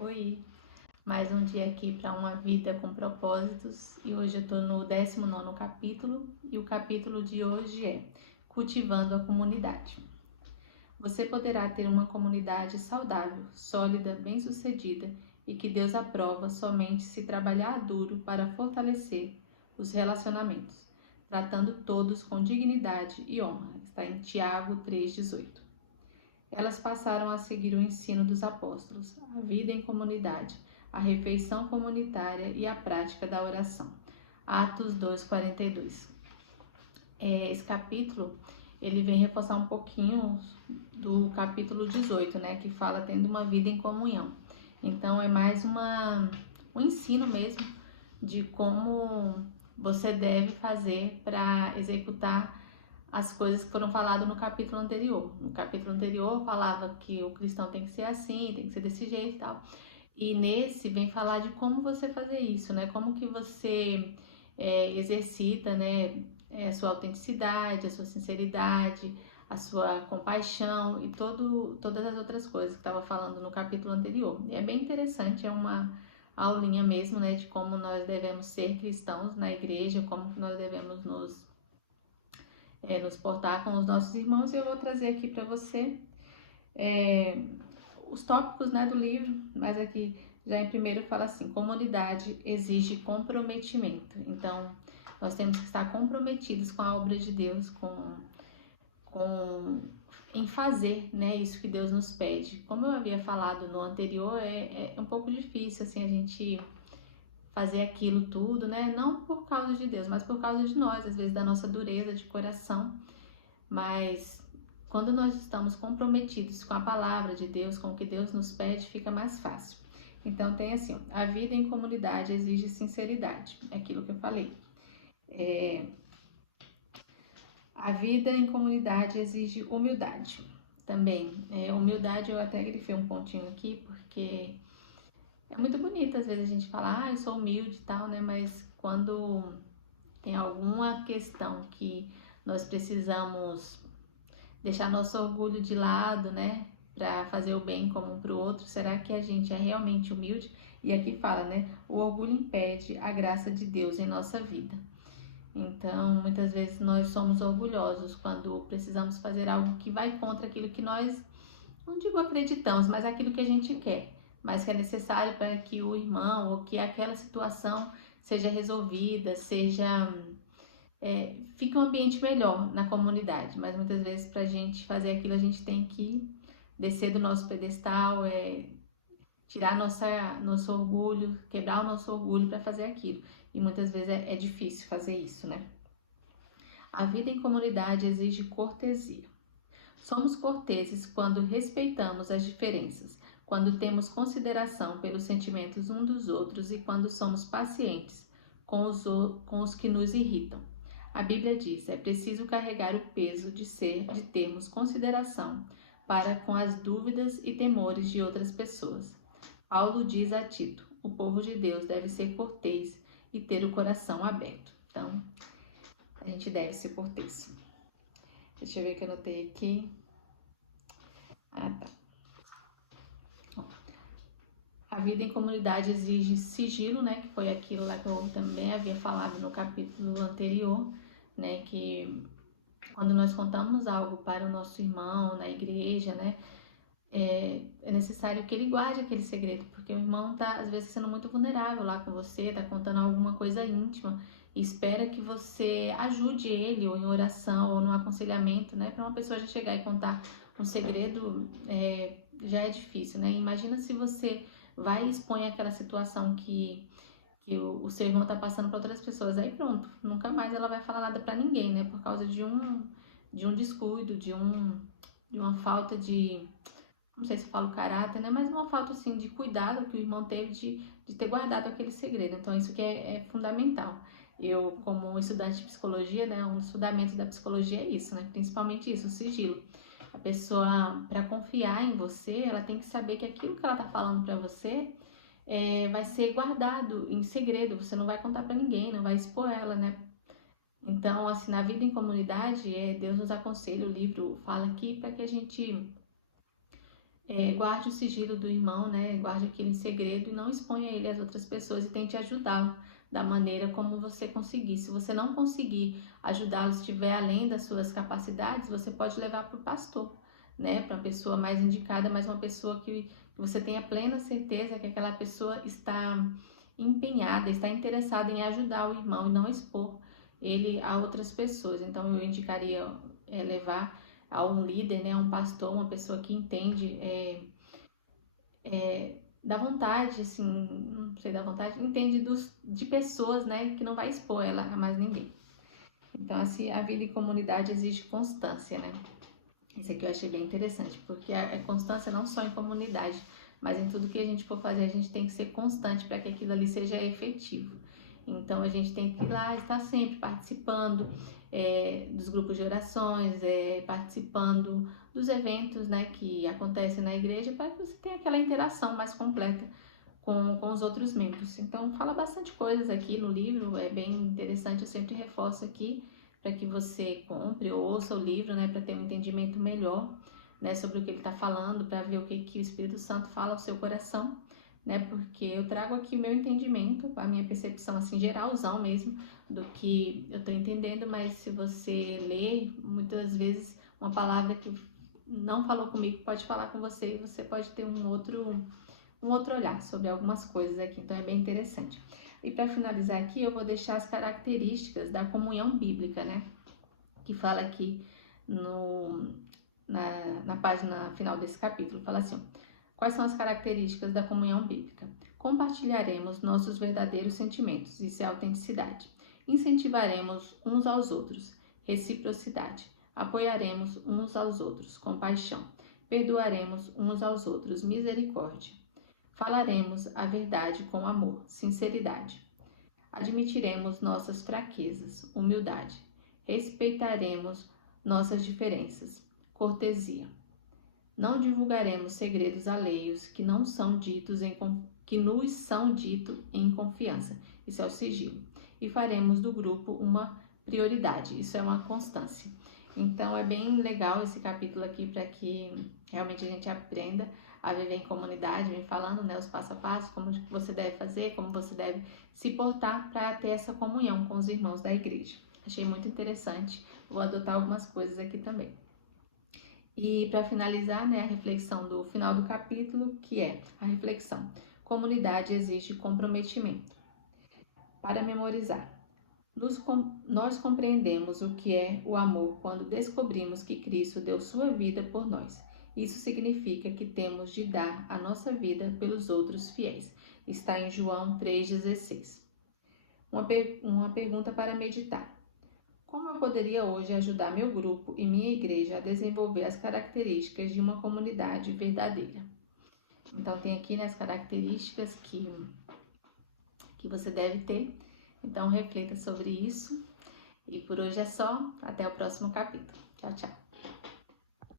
Oi, mais um dia aqui para uma vida com propósitos e hoje eu estou no 19º capítulo e o capítulo de hoje é Cultivando a Comunidade. Você poderá ter uma comunidade saudável, sólida, bem-sucedida e que Deus aprova somente se trabalhar duro para fortalecer os relacionamentos, tratando todos com dignidade e honra. Está em Tiago 3,18. Elas passaram a seguir o ensino dos apóstolos, a vida em comunidade, a refeição comunitária e a prática da oração. Atos 2:42. Esse capítulo ele vem reforçar um pouquinho do capítulo 18, né, que fala tendo uma vida em comunhão. Então é mais um ensino mesmo de como você deve fazer para executar as coisas que foram faladas no capítulo anterior. No capítulo anterior falava que o cristão tem que ser assim, tem que ser desse jeito e tal. E nesse vem falar de como você fazer isso, né? Como que você exercita, né? A sua autenticidade, a sua sinceridade, a sua compaixão e todas as outras coisas que estava falando no capítulo anterior. E é bem interessante, é uma aulinha mesmo, né? De como nós devemos ser cristãos na igreja, como que nós devemos nos portar com os nossos irmãos. E eu vou trazer aqui para você os tópicos, né, do livro, mas aqui já em primeiro fala assim: comunidade exige comprometimento. Então, nós temos que estar comprometidos com a obra de Deus, em fazer, né, isso que Deus nos pede. Como eu havia falado no anterior, é um pouco difícil assim a gente fazer aquilo tudo, né? Não por causa de Deus, mas por causa de nós, às vezes da nossa dureza de coração. Mas quando nós estamos comprometidos com a palavra de Deus, com o que Deus nos pede, fica mais fácil. Então tem assim, a vida em comunidade exige sinceridade, é aquilo que eu falei. A vida em comunidade exige humildade também. Humildade eu até grifei um pontinho aqui, porque é muito bonito às vezes a gente falar, eu sou humilde e tal, né? Mas quando tem alguma questão que nós precisamos deixar nosso orgulho de lado, né, para fazer o bem como para o outro, será que a gente é realmente humilde? E aqui fala, né, o orgulho impede a graça de Deus em nossa vida. Então, muitas vezes nós somos orgulhosos quando precisamos fazer algo que vai contra aquilo que nós, não digo acreditamos, mas aquilo que a gente quer, mas que é necessário para que o irmão ou que aquela situação seja resolvida, fique um ambiente melhor na comunidade. Mas muitas vezes para a gente fazer aquilo a gente tem que descer do nosso pedestal, tirar nosso orgulho, quebrar o nosso orgulho para fazer aquilo. E muitas vezes é difícil fazer isso, né? A vida em comunidade exige cortesia. Somos corteses quando respeitamos as diferenças, quando temos consideração pelos sentimentos uns dos outros e quando somos pacientes com os que nos irritam. A Bíblia diz: é preciso carregar o peso de termos consideração para com as dúvidas e temores de outras pessoas. Paulo diz a Tito: o povo de Deus deve ser cortês e ter o coração aberto. Então, a gente deve ser cortês. Deixa eu ver o que eu anotei aqui. Tá. A vida em comunidade exige sigilo, né? Que foi aquilo lá que eu também havia falado no capítulo anterior, né? Que quando nós contamos algo para o nosso irmão na igreja, né? É necessário que ele guarde aquele segredo, porque o irmão tá às vezes sendo muito vulnerável lá com você, tá contando alguma coisa íntima e espera que você ajude ele ou em oração ou no aconselhamento, né? Para uma pessoa já chegar e contar um segredo já é difícil, né? Imagina se você vai e expõe aquela situação que o seu irmão tá passando para outras pessoas, aí pronto, nunca mais ela vai falar nada para ninguém, né? Por causa de um descuido, de uma falta de, não sei se eu falo caráter, né? Mas uma falta, assim, de cuidado que o irmão teve de ter guardado aquele segredo. Então, isso que é fundamental. Eu, como estudante de psicologia, né? Um dos fundamentos da psicologia é isso, né? Principalmente isso, o sigilo. A pessoa, para confiar em você, ela tem que saber que aquilo que ela tá falando para você vai ser guardado em segredo. Você não vai contar para ninguém, não vai expor ela, né? Então, assim, na vida em comunidade, Deus nos aconselha, o livro fala aqui para que a gente guarde o sigilo do irmão, né? Guarde aquilo em segredo e não exponha ele às outras pessoas e tente ajudá-lo da maneira como você conseguir. Se você não conseguir ajudá-lo, se estiver além das suas capacidades, você pode levar para o pastor, né? Para uma pessoa mais indicada, mas uma pessoa que você tenha plena certeza que aquela pessoa está empenhada, está interessada em ajudar o irmão e não expor ele a outras pessoas. Então eu indicaria levar a um líder, né, a um pastor, uma pessoa que entende da vontade, assim, não sei da vontade, entende de pessoas, né, que não vai expor ela a mais ninguém. Então, assim, a vida em comunidade exige constância, né? Isso aqui eu achei bem interessante, porque a constância não só em comunidade, mas em tudo que a gente for fazer, a gente tem que ser constante para que aquilo ali seja efetivo. Então a gente tem que ir lá, estar sempre participando dos grupos de orações, participando dos eventos, né, que acontecem na igreja, para que você tenha aquela interação mais completa com os outros membros. Então fala bastante coisas aqui no livro, é bem interessante, eu sempre reforço aqui para que você compre ou ouça o livro, né, para ter um entendimento melhor, né, sobre o que ele está falando, para ver o que o Espírito Santo fala ao seu coração, né, porque eu trago aqui o meu entendimento, a minha percepção, assim, geralzão mesmo, do que eu estou entendendo, mas se você ler, muitas vezes uma palavra que não falou comigo pode falar com você e você pode ter um outro olhar sobre algumas coisas aqui, então é bem interessante. E para finalizar aqui, eu vou deixar as características da comunhão bíblica, né? Que fala aqui na página final desse capítulo, fala assim, ó, quais são as características da comunhão bíblica? Compartilharemos nossos verdadeiros sentimentos, isso é autenticidade. Incentivaremos uns aos outros, reciprocidade. Apoiaremos uns aos outros, compaixão. Perdoaremos uns aos outros, misericórdia. Falaremos a verdade com amor, sinceridade. Admitiremos nossas fraquezas, humildade. Respeitaremos nossas diferenças, cortesia. Não divulgaremos segredos alheios que nos são ditos em confiança. Isso é o sigilo. E faremos do grupo uma prioridade. Isso é uma constância. Então é bem legal esse capítulo aqui para que realmente a gente aprenda a viver em comunidade, vem falando, né, os passo a passo, como você deve fazer, como você deve se portar para ter essa comunhão com os irmãos da igreja. Achei muito interessante, vou adotar algumas coisas aqui também. E para finalizar, né, a reflexão do final do capítulo, que é a reflexão. Comunidade exige comprometimento. Para memorizar. Nós compreendemos o que é o amor quando descobrimos que Cristo deu sua vida por nós. Isso significa que temos de dar a nossa vida pelos outros fiéis. Está em João 3,16. Uma pergunta para meditar. Como eu poderia hoje ajudar meu grupo e minha igreja a desenvolver as características de uma comunidade verdadeira? Então tem aqui, né, as características que você deve ter. Então reflita sobre isso. E por hoje é só. Até o próximo capítulo. Tchau, tchau.